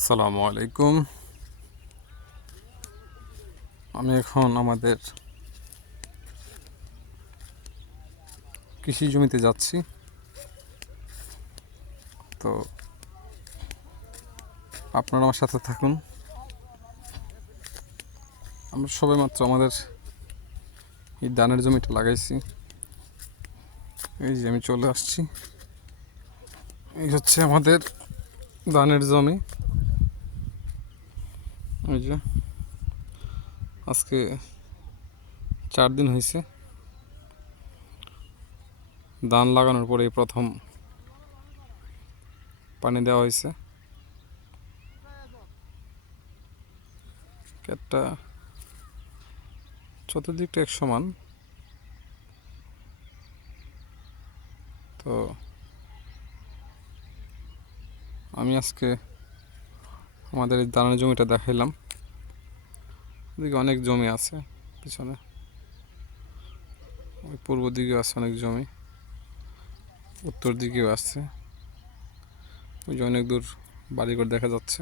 আসসালামু আলাইকুম। আমি এখন আমাদের কৃষি জমিতে যাচ্ছি। তো আপনারা আমার সাথে থাকুন। আমরা সবে মাত্র আমাদের এই ধানের জমিটা লাগাইছি। এই যে আমি চলে আসছি, এই হচ্ছে আমাদের ধানের জমি। এই যে আজকে 4 দিন হয়েছে ধান লাগানোর পরে প্রথম পানি দেওয়া হয়েছে। একটা চতুর্দিকটা এক সমান। তো আমি আজকে আমাদের এই ধানের জমিটা দেখাইলাম। ওদিকে অনেক জমি আছে, পিছনে ওই পূর্ব দিকেও আছে অনেক জমি, উত্তর দিকেও আছে। ওই যে অনেক দূর বাড়িঘর দেখা যাচ্ছে।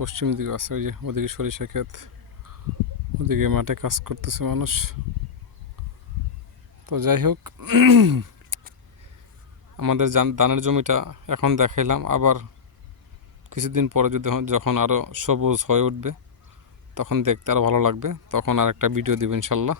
পশ্চিম দিকে আছে, ওই যে ওদিকে সরিষা ক্ষেত, ওদিকে মাঠে কাজ করতেছে মানুষ। তো যাই হোক, আমাদের ধানের জমিটা এখন দেখাইলাম। আবার কিছুদিন পরে যখন আরও সবুজ হয়ে উঠবে, তখন দেখতে আরও ভালো লাগবে। তখন আর একটা ভিডিও দিব ইনশাল্লাহ।